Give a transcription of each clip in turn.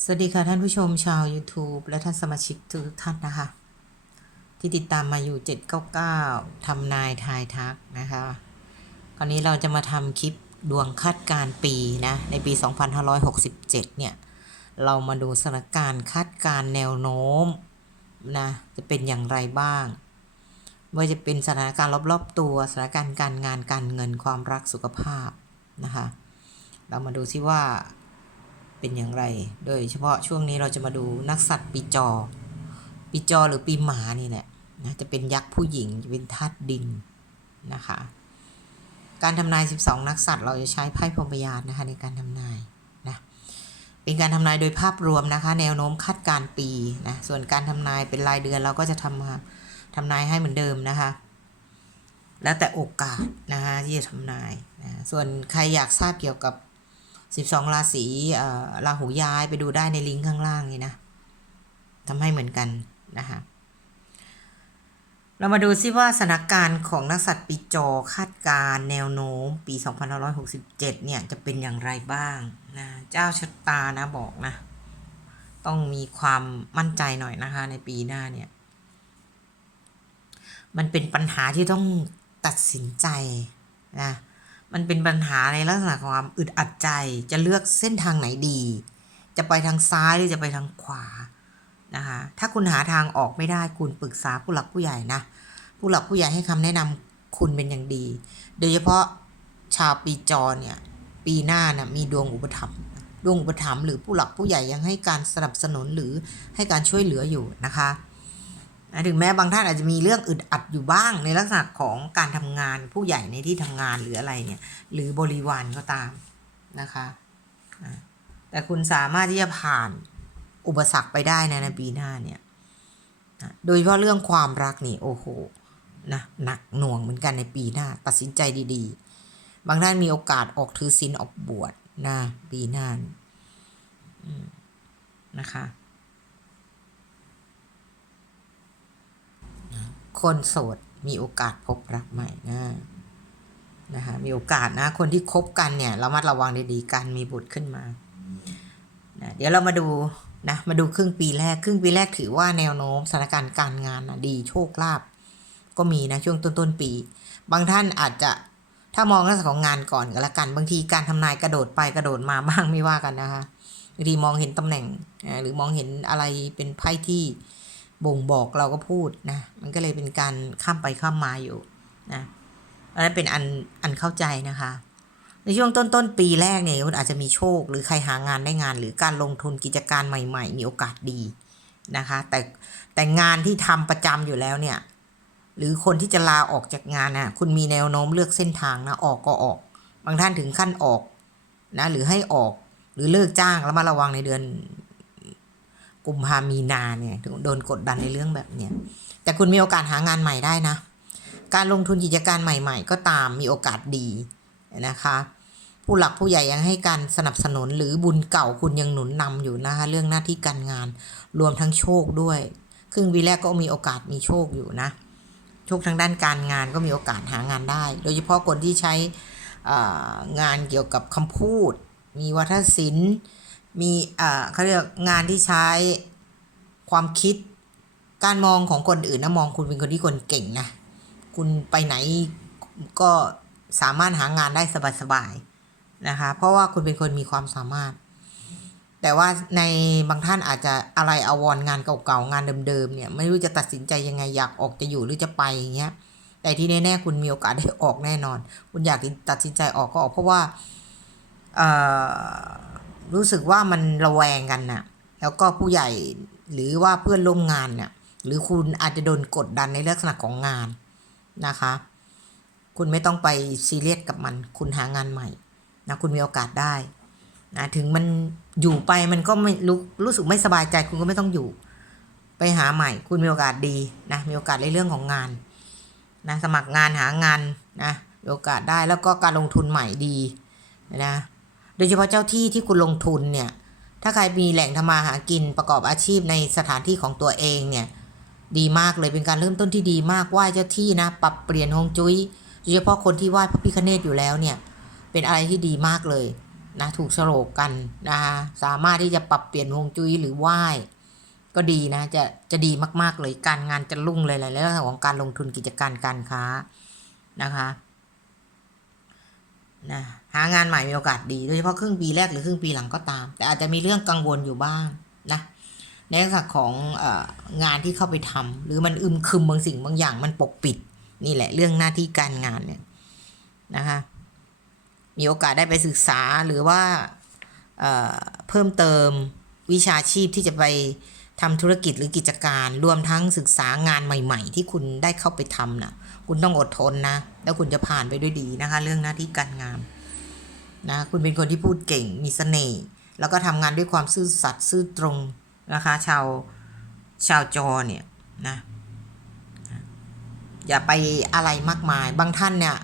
สวัสดีค่ะท่านผู้ชมชาว YouTube และท่านสมาชิกทุกท่านนะคะ ที่ติดตามมาอยู่ 799ทำนายทายทักนะคะคราวนี้เราจะมาทำคลิปดวงคาดการปีนะในปี 2567 เนี่ย เรามาดูสถานการณ์คาดการแนวโน้มนะจะเป็นอย่างไรบ้าง ว่าจะเป็นสถานการณ์รอบๆตัวสถานการณ์การงานการเงินความรักสุขภาพนะคะ เรามาดูซิว่า เป็นอย่างไร โดยเฉพาะช่วงนี้เราจะมาดูนักสัตว์ปีจอ ปีจอหรือปีหมานี่แหละนะจะเป็นยักษ์ผู้หญิงจะเป็นธาตุดินนะคะ การทำนาย 12 นักสัตว์เราจะใช้ไพ่พรมยานนะคะในการทำนายนะเป็นการทำนายโดยภาพรวมนะคะ แนวโน้มคาดการณ์ปีนะส่วนการทำนายเป็นรายเดือนเราก็จะทำมาทำนายให้เหมือนเดิมนะคะ แล้วแต่โอกาสนะคะที่จะทำนายนะส่วนใครอยากทราบเกี่ยวกับ 12 ราศีเอ่อราหูย้ายไปดูได้ในลิงก์ข้างล่างนี่นะทำให้เหมือนกันนะคะเรามาดูซิว่าสถานการณ์ของนักสัตว์ปีจอคาดการณ์แนวโน้มปี 2567 เนี่ยจะเป็นอย่างไรบ้างนะเจ้าชะตานะบอกนะ ต้องมีความมั่นใจหน่อยนะคะ ในปีหน้าเนี่ย มันเป็นปัญหาที่ต้องตัดสินใจนะ มันเป็นปัญหาในลักษณะความอึดอัดใจจะเลือกเส้นทางไหนดี จะไปทางซ้ายหรือจะไปทางขวานะคะถ้าคุณหาทางออกไม่ได้คุณปรึกษาผู้หลักผู้ใหญ่นะ ผู้หลักผู้ใหญ่ให้คำแนะนำคุณเป็นอย่างดี โดยเฉพาะชาวปีจอเนี่ยปีหน้านะมีดวงอุปถัมภ์ดวงอุปถัมภ์หรือผู้หลักผู้ใหญ่ยังให้การสนับสนุนหรือให้การช่วยเหลืออยู่นะคะ นะถึงแม้บางท่านอาจจะมีเรื่องอึดอัดอยู่บ้างในลักษณะของการทำงานผู้ใหญ่ในที่ทำงานหรืออะไรเนี่ย หรือบริวารก็ตามนะคะแต่คุณสามารถที่จะผ่านอุปสรรคไปได้นะในปีหน้าเนี่ยโดยเฉพาะเรื่องความรักนี่โอ้โหนะหนักหน่วงเหมือนกันในปีหน้า ตัดสินใจดีๆ บางท่านมีโอกาสออกถือศีลออกบวชนะปีหน้านะคะนะ คนโสดมีโอกาสพบรักใหม่นะนะคะมีโอกาสนะ คนที่คบกันเนี่ยระมัดระวังดีๆกันมีบุตรขึ้นมานะเดี๋ยวเรามาดูนะมาดูครึ่งปีแรกครึ่งปีแรกถือว่าแนวโน้มสถานการณ์การงานนะดีโชคลาภก็มีนะช่วงต้นๆปี บางท่านอาจจะถ้ามองลักษณะของงานก่อนก็แล้วกัน บางทีการทำนายกระโดดไปกระโดดมาบ้างไม่ว่ากันนะคะบางทีมองเห็นตำแหน่งหรือมองเห็นอะไรเป็นไพ่ที่ บ่งบอกเราก็พูดนะ มันก็เลยเป็นการข้ามไปข้ามมาอยู่นะอันนั้นเป็นอันอันเข้าใจนะคะ ในช่วงต้นต้นปีแรกเนี่ยคุณอาจจะมีโชค หรือใครหางานได้งาน หรือการลงทุนกิจการใหม่ ๆ มีโอกาสดีนะคะ แต่แต่งานที่ทำประจำอยู่แล้วเนี่ย หรือคนที่จะลาออกจากงานนะคุณมีแนวโน้มเลือกเส้นทางนะออกก็ออก บางท่านถึงขั้นออกนะหรือให้ออกหรือเลิกจ้างแล้วมาระวังในเดือน กุมภามีนาเนี่ยโดนกดดันในเรื่องแบบเนี้ยแต่คุณมีโอกาสหางานใหม่ได้นะ การลงทุนกิจการใหม่ ๆ ก็ตามมีโอกาสดีนะคะ ผู้หลักผู้ใหญ่ยังให้การสนับสนุนหรือบุญเก่าคุณยังหนุนนำอยู่นะคะเรื่องหน้าที่การงานรวมทั้งโชคด้วย ครึ่งวีแรกก็มีโอกาสมีโชคอยู่นะ โชคทางด้านการงานก็มีโอกาสหางานได้ โดยเฉพาะคนที่ใช้งานเกี่ยวกับคำพูด มีวัฒนศิลป์ มีอ่าเขาเรียกงานที่ใช้ความคิด การมองของคนอื่นนะมองคุณเป็นคนที่คนเก่งนะ คุณไปไหนก็สามารถหางานได้สบายๆนะคะ เพราะว่าคุณเป็นคนมีความสามารถ แต่ว่าในบางท่านอาจจะอะไรอาวรณ์งานเก่าๆงานเดิมๆเนี่ยไม่รู้จะตัดสินใจยังไงอยากออกจะอยู่หรือจะไปอย่างเงี้ย แต่ที่แน่ๆคุณมีโอกาสได้ออกแน่นอน คุณอยากตัดสินใจออกก็ออกเพราะว่าเอ่อ รู้สึกว่ามันระแวงกันน่ะ แล้วก็ผู้ใหญ่หรือว่าเพื่อนร่วมงานเนี่ย หรือคุณอาจจะโดนกดดันในลักษณะของงานนะคะ คุณไม่ต้องไปซีเรียสกับมัน คุณหางานใหม่นะคุณมีโอกาสได้นะถึงมันอยู่ไปมันก็ไม่รู้รู้สึกไม่สบายใจคุณก็ไม่ต้องอยู่ ไปหาใหม่ คุณมีโอกาสดีนะมีโอกาสในเรื่องของงานนะสมัครงานหางานนะมีโอกาสได้แล้วก็การลงทุนใหม่ดีนะ ดยเฉพาะเจ้าที่ที่คุณลงทุนเนี่ย ถ้าใครมีแหล่งทำมาหากินประกอบอาชีพในสถานที่ของตัวเองเนี่ย ดีมากเลยเป็นการเริ่มต้นที่ดีมากไหว้เจ้าที่นะ ปรับเปลี่ยนฮงจุ้ยโดยเฉพาะคนที่ไหว้พระพิฆเนศอยู่แล้วเนี่ย เป็นอะไรที่ดีมากเลยนะถูกโฉลกกันนะคะสามารถที่จะปรับเปลี่ยนฮวงจุ้ยหรือไหว้ก็ดีนะจะจะดีมากๆเลยการงานจะรุ่งเลยและในเรื่องของการลงทุนกิจการการค้านะคะนะ หางานใหม่มีโอกาสดีโดยเฉพาะครึ่งปีแรกหรือครึ่งปีหลังก็ตาม แต่อาจจะมีเรื่องกังวลอยู่บ้างนะในลักษณะของงานที่เข้าไปทำหรือมันอึมครึมบางสิ่งบางอย่างมันปกปิด นี่แหละเรื่องหน้าที่การงานเนี่ยนะคะมีโอกาสได้ไปศึกษาหรือว่าเเพิ่มเติมวิชาชีพที่จะไปทำธุรกิจหรือกิจการรวมทั้งศึกษางานใหม่ ๆ ที่คุณได้เข้าไปทำน่ะ คุณต้องอดทนนะ แล้วคุณจะผ่านไปด้วยดีนะคะ เรื่องหน้าที่การงาน นะคุณเป็นคนที่พูดเก่งมีเสน่ห์แล้วก็ทำงานด้วยความซื่อสัตย์ซื่อตรงนะคะชาวชาวจอเนี่ยนะอย่าไปอะไรมากมาย บางท่านเนี่ย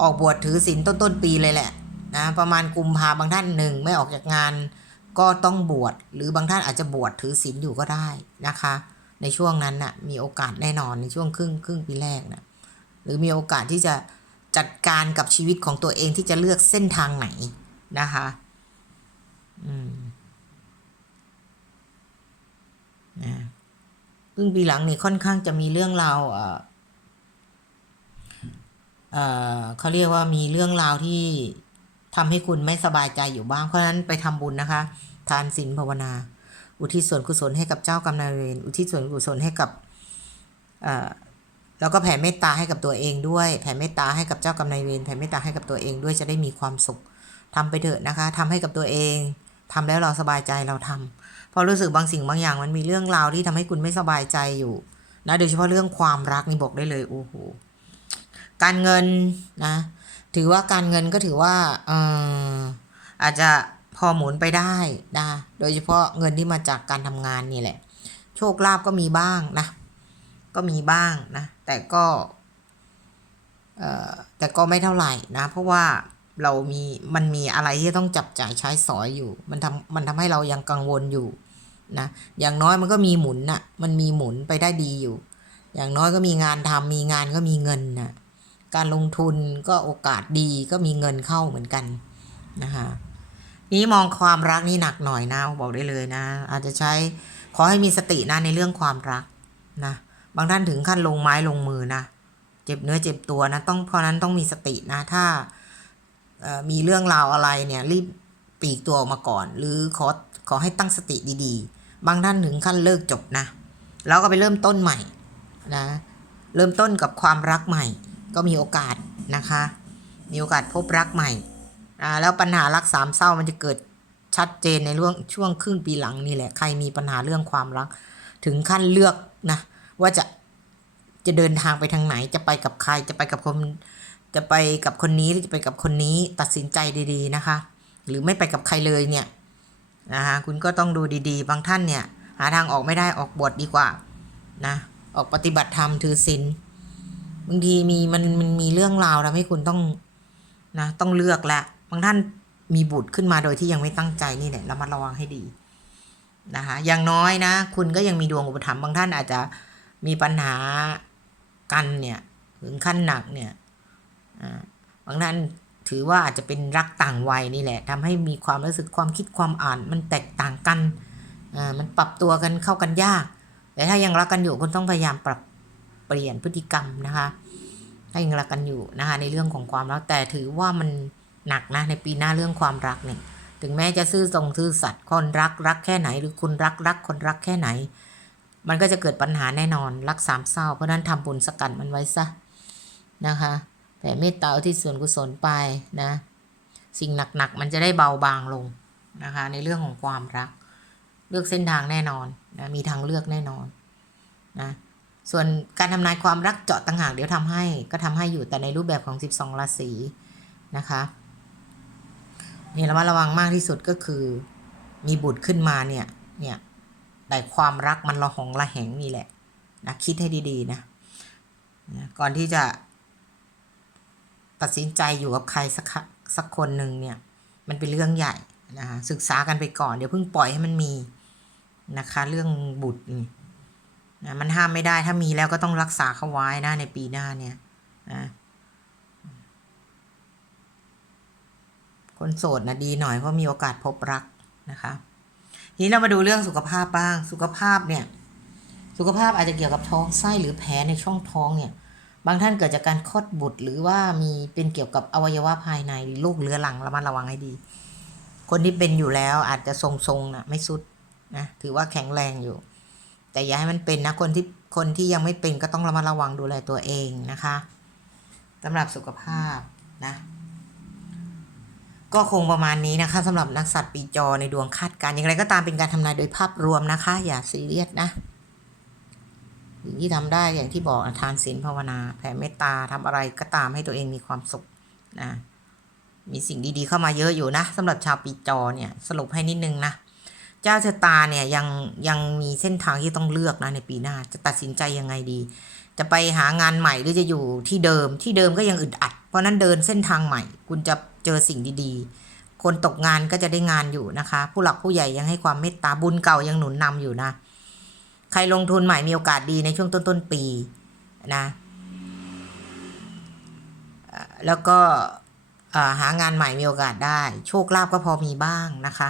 ออกบวชถือศีลต้นต้นปีเลยแหละนะประมาณกุมภาบางท่านหนึ่งไม่ออกจากงานก็ต้องบวชหรือบางท่านอาจจะบวชถือศีลอยู่ก็ได้นะคะ ในช่วงนั้นนะ่ะมีโอกาสแน่นอนในช่วงครึ่งครึ่งปีแรกนะหรือมีโอกาสที่จะ จัดการกับชีวิตของตัวเองที่จะเลือกเส้นทางไหนนะคะอืมนะครึ่งปีหลังนี่ค่อนข้างจะมีเรื่องราวเอ่อเอ่อเขาเรียกว่ามีเรื่องราวที่ทำให้คุณไม่สบายใจอยู่บ้าง เพราะฉะนั้นไปทำบุญนะคะ ทานศีลภาวนา อุทิศส่วนกุศลให้กับเจ้ากรรมนายเวรอุทิศส่วนกุศลให้กับเอ่อ แล้วก็แผ่เมตตาให้กับตัวเองด้วย แผ่เมตตาให้กับเจ้ากรรมนายเวรแผ่เมตตาให้กับตัวเองด้วยจะได้มีความสุขทำไปเถอะนะคะทำให้กับตัวเองทำแล้วเราสบายใจเราทำเพราะรู้สึกบางสิ่งบางอย่างมันมีเรื่องราวที่ทำให้คุณไม่สบายใจอยู่นะโดยเฉพาะเรื่องความรักนี่บอกได้เลยโอ้โหการเงินนะถือว่าการเงินก็ถือว่าเอออาจจะพอหมุนไปได้นะโดยเฉพาะเงินที่มาจากการทำงานนี่แหละ โชคลาภก็มีบ้างนะ ก็มีบ้างนะ แต่ก็เออแต่ก็ไม่เท่าไหร่นะ เพราะว่าเรามีมันมีอะไรที่ต้องจับจ่ายใช้สอยอยู่ มันทำมันทำให้เรายังกังวลอยู่นะอย่างน้อยมันก็มีหมุนนะ่ะมันมีหมุนไปได้ดีอยู่ อย่างน้อยก็มีงานทำมีงานก็มีเงินนะการลงทุนก็โอกาสดีก็มีเงินเข้าเหมือนกันนะคะนี้มองความรักนี่หนักหน่อยนะบอกได้เลยนะ อาจจะใช้ขอให้มีสตินะในเรื่องความรักนะ บางท่านถึงขั้นลงไม้ลงมือนะเจ็บเนื้อเจ็บตัวนะต้องเพราะนั้นต้องมีสตินะถ้ามีเรื่องราวอะไรเนี่ยรีบปีกตัวออกมาก่อน หรือขอขอให้ตั้งสติดีๆ บางท่านถึงขั้นเลิกจบนะ แล้วก็ไปเริ่มต้นใหม่นะเริ่มต้นกับความรักใหม่ ก็มีโอกาสนะคะ มีโอกาสพบรักใหม่อ่าแล้วปัญหารักสามเศร้ามันจะเกิดชัดเจนในเรื่องช่วงครึ่งปีหลังนี่แหละใครมีปัญหาเรื่องความรัก ถึงขั้นเลือกนะ ว่าจะจะเดินทางไปทางไหน จะไปกับใคร จะไปกับคน จะไปกับคนนี้หรือจะไปกับคนนี้ ตัดสินใจดีๆนะคะ หรือไม่ไปกับใครเลยเนี่ยนะคะคุณก็ต้องดูดีๆ บางท่านเนี่ยหาทางออกไม่ได้ออกบวชดีกว่านะออกปฏิบัติธรรมถือศีลบางทีมีมันมันมีเรื่องราวทำให้คุณต้องนะต้องเลือกและบางท่านมีบุตรขึ้นมาโดยที่ยังไม่ตั้งใจนี่แหละระมัดระวังให้ดีนะคะอย่างน้อยนะ คุณก็ยังมีดวงอุปถัมภ์บางท่านอาจจะ มีปัญหากันเนี่ยถึงขั้นหนักเนี่ยบางท่านถือว่าอาจจะเป็นรักต่างวัยนี่แหละทำให้มีความรู้สึกความคิดความอ่าน มันแตกต่างกันมันปรับตัวกันเข้ากันยาก แต่ถ้ายังรักกันอยู่คุณต้องพยายามปรับเปลี่ยนพฤติกรรมนะคะ ถ้ายังรักกันอยู่นะคะในเรื่องของความรักแต่ถือว่ามันหนักนะในปีหน้าเรื่องความรักเนี่ย ถึงแม้จะซื่อตรงซื่อสัตย์คนรักรักแค่ไหน หรือคุณรักรักคนรักแค่ไหน มันก็จะเกิดปัญหาแน่นอนรักสามเศร้า เพราะนั้นทำบุญสกัดมันไว้ซะนะคะแผ่เมตตาที่ส่วนกุศลไปนะ สิ่งหนักๆมันจะได้เบาบางลงนะคะ ในเรื่องของความรัก เลือกเส้นทางแน่นอนนะมีทางเลือกแน่นอนนะส่วนการทำนายความรักเจาะต่างหากเดี๋ยวทำให้ก็ทำให้อยู่แต่ในรูปแบบของ 12 ราศีนะคะนี่ระมัดระวังมากที่สุดก็คือ มีบุตรขึ้นมาเนี่ยเนี่ย แต่ความรักมันระหองระแหงนี่แหละนะคิดให้ดีๆนะก่อนที่จะตัดสินใจอยู่กับใครสักสักคนหนึ่งเนี่ย มันเป็นเรื่องใหญ่นะคะศึกษากันไปก่อนเดี๋ยวเพิ่งปล่อยให้มันมีนะคะ เรื่องบุตรนะมันห้ามไม่ได้ถ้ามีแล้วก็ต้องรักษาเขาไว้นะในปีหน้าเนี่ยนะคนโสดนะดีหน่อยเพราะมีโอกาสพบรักนะคะ ทีนี้เรามาดูเรื่องสุขภาพบ้าง สุขภาพเนี่ย สุขภาพอาจจะเกี่ยวกับท้องไส้หรือแผลในช่องท้องเนี่ย บางท่านเกิดจากการคลอดบุตร หรือว่ามีเป็นเกี่ยวกับอวัยวะภายในโรคเรื้อรังระมัดระวังให้ดี คนที่เป็นอยู่แล้วอาจจะทรงๆนะไม่สุดนะถือว่าแข็งแรงอยู่ แต่อย่าให้มันเป็นนะคนที่คนที่ยังไม่เป็นก็ต้องระมัดระวังดูแลตัวเองนะคะสำหรับสุขภาพนะ ก็คงประมาณนี้นะคะสำหรับนักสัตว์ปีจอในดวงคาดการณ์อย่างไรก็ตามเป็นการทำนายโดยภาพรวมนะคะ อย่าซีเรียสนะสิ่งที่ทำได้อย่างที่บอกทานศีลภาวนา แผ่เมตตาทำอะไรก็ตามให้ตัวเองมีความสุขนะมีสิ่งดีๆเข้ามาเยอะอยู่นะสำหรับชาวปีจอเนี่ยสรุปให้นิดนึงนะเจ้าชะตาเนี่ยยังยังมีเส้นทางที่ต้องเลือกนะในปีหน้า จะตัดสินใจยังไงดี จะไปหางานใหม่หรือจะอยู่ที่เดิมที่เดิมก็ยังอึดอัด เพราะนั้นเดินเส้นทางใหม่ คุณจะ เจอสิ่งดีๆ คนตกงานก็จะได้งานอยู่นะคะ ผู้หลักผู้ใหญ่ยังให้ความเมตตาบุญเก่ายังหนุนนำอยู่นะ ใครลงทุนใหม่มีโอกาสดีในช่วงต้นต้นๆปีนะแล้วก็หางานใหม่มีโอกาสได้ โชคลาภก็พอมีบ้างนะคะ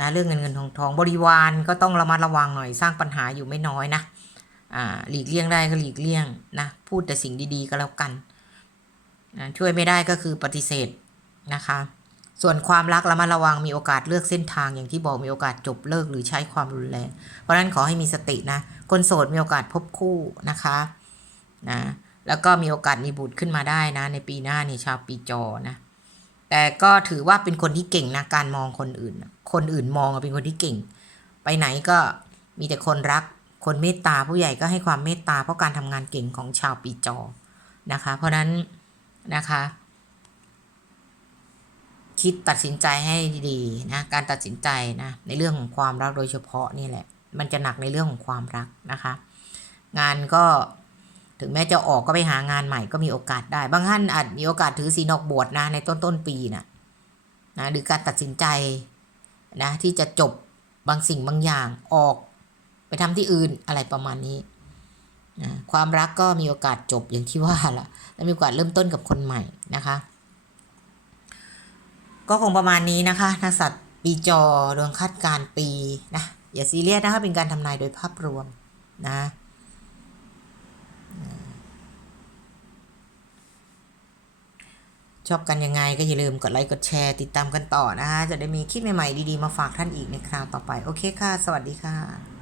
นะเรื่องเงินเงินทองทองบริวารก็ต้องระมัดระวังหน่อยสร้างปัญหาอยู่ไม่น้อยนะหลีกเลี่ยงได้ก็หลีกเลี่ยงนะพูดแต่สิ่งดีๆก็แล้วกันนะช่วยไม่ได้ก็คือปฏิเสธ นะคะ ส่วนความรักระมัดระวังมีโอกาสเลือกเส้นทางอย่างที่บอกมีโอกาสจบเลิกหรือใช้ความรุนแรง เพราะนั้นขอให้มีสตินะ คนโสดมีโอกาสพบคู่นะคะนะแล้วก็มีโอกาสมีบุตรขึ้นมาได้นะ ในปีหน้านี่ชาวปีจอนะ แต่ก็ถือว่าเป็นคนที่เก่งนะการมองคนอื่น คนอื่นมองเป็นคนที่เก่ง ไปไหนก็มีแต่คนรัก คนเมตตาผู้ใหญ่ก็ให้ความเมตตาเพราะการทำงานเก่งของชาวปีจอนะคะ เพราะนั้นนะคะ คิดตัดสินใจให้ดีนะการตัดสินใจนะในเรื่องของความรักโดยเฉพาะนี่แหละ มันจะหนักในเรื่องของความรักนะคะ งานก็ถึงแม้จะออกก็ไปหางานใหม่ก็มีโอกาสได้ บางท่านอาจมีโอกาสถือศีลออกบวชนะในต้นต้นปีนะนะหรือการตัดสินใจนะที่จะจบบางสิ่งบางอย่างออก ไปทำที่อื่นอะไรประมาณนี้นะความรักก็มีโอกาสจบอย่างที่ว่าละและมีโอกาสเริ่มต้นกับคนใหม่นะคะ ก็คงประมาณนี้นะคะนักสัตว์ปีจอดวงคาดการปีนะอย่าซีเรียสนะคะเป็นการทำนายโดยภาพรวมนะชอบกันยังไงก็อย่าลืมกดไลค์กดแชร์ติดตามกันต่อนะคะจะได้มีคลิปใหม่ๆดีๆมาฝากท่านอีกในคราวต่อไป โอเคค่ะ สวัสดีค่ะ